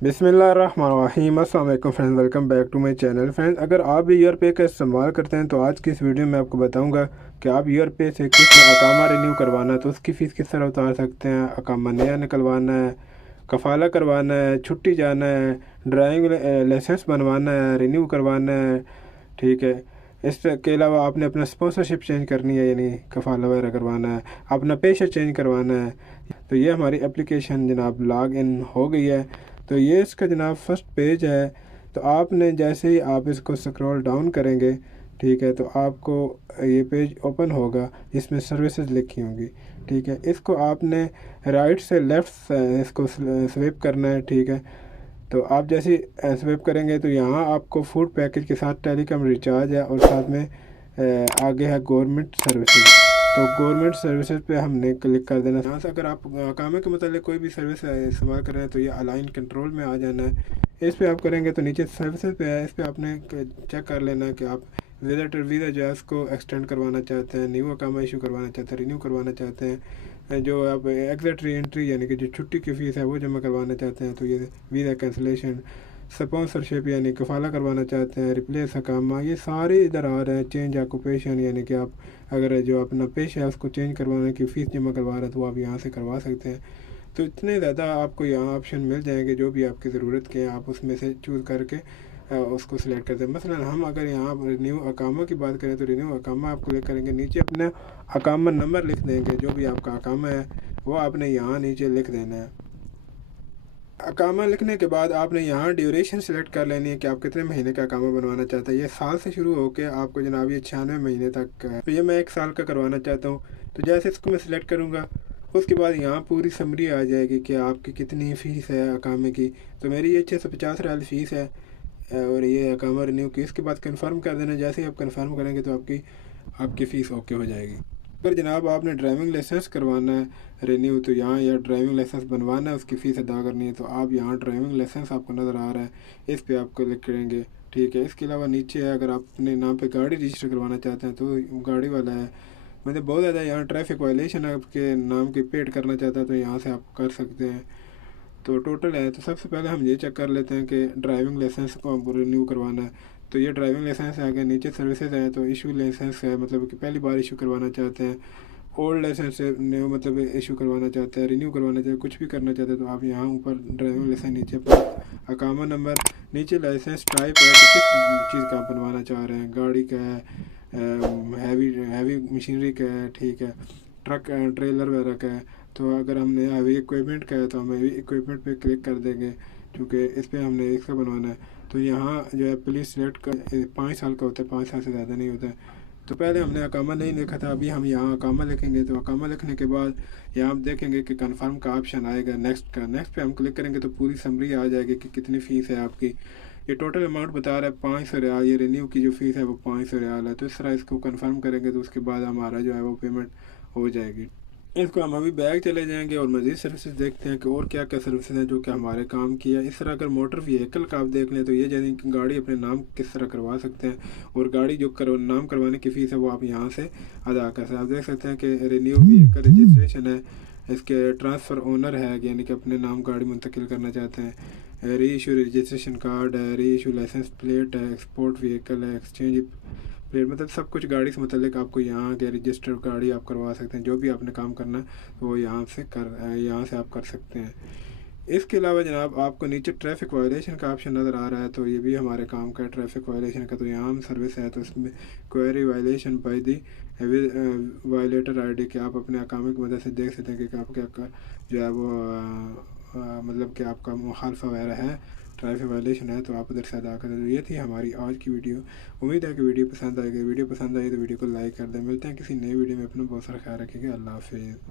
बिस्मिल्लाहिर्रहमानिर्रहीम। अस्सलाम वालेकुम friends, welcome back to my channel. Friends, अगर आप भी यूआरपे का इस्तेमाल करते हैं तो आज की इस वीडियो में आपको बताऊंगा कि आप यूआरपे से किस अकामा रिन्यू करवाना है तो उसकी फ़ीस किस तरह उतार सकते हैं। अकामा नया निकलवाना है, कफ़ाला करवाना है, छुट्टी जाना है, ड्राइविंग लाइसेंस बनवाना है, रिन्यू करवाना है। ठीक है। इसके अलावा आपने अपना स्पॉन्सरशिप चेंज करनी है, यानी कफ़ाला वगैरह करवाना है, अपना पेशा चेंज करवाना है। तो ये हमारी एप्लीकेशन जनाब लॉग इन हो गई है। तो ये इसका जनाब फर्स्ट पेज है। तो आपने जैसे ही आप इसको स्क्रॉल डाउन करेंगे, ठीक है, तो आपको ये पेज ओपन होगा जिसमें सर्विसेज लिखी होंगी। ठीक है, इसको आपने राइट से लेफ़्ट इसको स्विप करना है। ठीक है, तो आप जैसे स्विप करेंगे तो यहाँ आपको फूड पैकेज के साथ टेलीकॉम रिचार्ज है और साथ में आगे है गवर्नमेंट सर्विसेज। तो गवर्नमेंट सर्विसेज पे हमने क्लिक कर देना। यहाँ से अगर आप कामे के मतलब कोई भी सर्विस इस्तेमाल कर रहे हैं तो ये अलाइन कंट्रोल में आ जाना है। इस पे आप करेंगे तो नीचे सर्विसेज पे है, इस पे आपने चेक कर लेना है कि आप विजिटर वीज़ा जो है उसको एक्सटेंड करवाना चाहते हैं, न्यू अकामा इशू करवाना चाहते हैं, रिन्यू करवाना चाहते हैं, जो आप एग्जिट री एंट्री यानी कि जो छुट्टी की फ़ीस है वो जमा करवाना चाहते हैं तो ये वीज़ा कैंसिलेशन, स्पॉन्सरशिप यानी कफ़ाला करवाना चाहते हैं, रिप्लेस अकामा, ये सारे इधर आ रहे हैं। चेंज ऑक्यूपेशन यानी कि आप अगर जो अपना पेशा है उसको चेंज करवाने की फ़ीस जमा करवा रहे हैं तो आप यहाँ से करवा सकते हैं। तो इतने ज़्यादा आपको यहाँ ऑप्शन मिल जाएंगे, जो भी आपकी ज़रूरत के हैं आप उसमें से चूज़ करके उसको सिलेक्ट करते हैं। मसलन हम अगर यहाँ रिन्यू अकामा की बात करें तो रिन्यू अकामा आप क्लिक करेंगे, नीचे अपना अकामा नंबर लिख देंगे, जो भी आपका अकामा है वो आपने यहाँ नीचे लिख देना है। अकामा लिखने के बाद आपने यहाँ ड्यूरेशन सेलेक्ट कर लेनी है कि आप कितने महीने का अकामा बनवाना चाहते हैं। ये साल से शुरू होकर आपको जनाब ये 96 महीने तक का है, तो ये मैं 1 साल का करवाना चाहता हूँ। तो जैसे इसको मैं सिलेक्ट करूँगा उसके बाद यहाँ पूरी समरी आ जाएगी कि आपकी कितनी फ़ीस है अकामे की। तो मेरी ये 650 रियाल फ़ीस है और ये अकामा रिन्यू की। इसके बाद कंफर्म कर देना। जैसे ही आप कंफर्म करेंगे तो आपकी आपकी फ़ीस ओके हो जाएगी। अगर जनाब आपने ड्राइविंग लाइसेंस करवाना है रिन्यू तो यहाँ या ड्राइविंग लाइसेंस बनवाना है उसकी फ़ीस अदा करनी है तो आप यहाँ ड्राइविंग लाइसेंस आपको नज़र आ रहा है, इस पर आप क्लिक करेंगे। ठीक है, इसके अलावा नीचे है अगर आप अपने नाम पे गाड़ी रजिस्टर करवाना चाहते हैं तो गाड़ी वाला है। मतलब बहुत ज़्यादा यहाँ ट्रैफिक वायलेशन आपके नाम की पेड करना चाहता है तो यहाँ से आप कर सकते हैं। तो टोटल है, तो सबसे पहले हम ये चेक कर लेते हैं कि ड्राइविंग लाइसेंस को रिन्यू करवाना है। तो ये ड्राइविंग लाइसेंस है, आगे नीचे सर्विसेज है तो इशू लाइसेंस है, मतलब कि पहली बार इशू करवाना चाहते हैं। ओल्ड लाइसेंस न्यू मतलब इशू करवाना चाहते हैं, रिन्यू करवाना चाहते हैं, कुछ भी करना चाहते हैं तो आप यहाँ ऊपर ड्राइविंग लाइसेंस, नीचे पर अकामा नंबर, नीचे लाइसेंस टाइप है कि किस चीज़ का आप बनवाना चाह रहे हैं, गाड़ी का है, हैवी हैवी मशीनरी का है, ठीक है, ट्रक ट्रेलर वगैरह का है। तो अगर हमने हैवी इक्विपमेंट का है तो हम हैवी इक्विपमेंट पे क्लिक कर देंगे क्योंकि इस पर हमने इसका बनवाना है। तो यहाँ जो है पुलिस सिलेक्ट कर 5 साल का होता है, 5 साल से ज़्यादा नहीं होता है। तो पहले हमने अकामा नहीं लिखा था, अभी हम यहाँ अकामा लिखेंगे। तो अकामा लिखने के बाद यहाँ आप देखेंगे कि कंफर्म का ऑप्शन आएगा, नेक्स्ट का। नेक्स्ट पे हम क्लिक करेंगे तो पूरी समरी आ जाएगी कि कितनी फ़ीस है आपकी। ये टोटल अमाउंट बता रहा है 500 रियाल, ये रिन्यू की जो फ़ीस है वो 500 रियाल है। तो इस तरह इसको कंफर्म करेंगे तो उसके बाद हमारा जो है वो पेमेंट हो जाएगी। इसको हम अभी बैग चले जाएंगे और मज़ीद सर्विसेज देखते हैं कि और क्या क्या सर्विसेज हैं जो कि हमारे काम की है। इस तरह अगर मोटर व्हीकल का आप देख लें तो ये जैसे कि गाड़ी अपने नाम किस तरह करवा सकते हैं और गाड़ी जो नाम करवाने की फ़ीस है वो आप यहाँ से अदा कर सकते हैं। आप देख सकते हैं कि रिन्यू व्हीकल रजिस्ट्रेशन है, इसके ट्रांसफ़र ओनर है यानी कि अपने नाम गाड़ी मुंतकिल करना चाहते हैं, री इशू रजिस्ट्रेशन कार्ड है, री इशू लाइसेंस प्लेट है, एक्सपोर्ट व्हीकल है, एक्सचेंज प्लेट, मतलब सब कुछ गाड़ी से मतलब आपको यहाँ के रजिस्टर गाड़ी आप करवा सकते हैं। जो भी आपने काम करना है वो यहाँ से आप कर सकते हैं। इसके अलावा जनाब आपको नीचे ट्रैफिक वायलेशन का ऑप्शन नज़र आ रहा है तो ये भी हमारे काम का है ट्रैफिक वायलेशन का। तो यहाँ हम सर्विस है तो इसमें query violation by the violator ID के आप अपने अकामे की मदद से देख सकते हैं कि आप क्या जो है वो मतलब कि आपका मुखालफा वगैरह है, ट्रैफिक वायलेशन है तो आप उधर से अदा करें। तो ये थी हमारी आज की वीडियो। उम्मीद है कि वीडियो पसंद आएगी। वीडियो पसंद आई तो वीडियो को लाइक कर दें। मिलते हैं किसी नई वीडियो में। अपना बहुत सारा ख्याल रखिएगा। अल्लाह हाफिज़।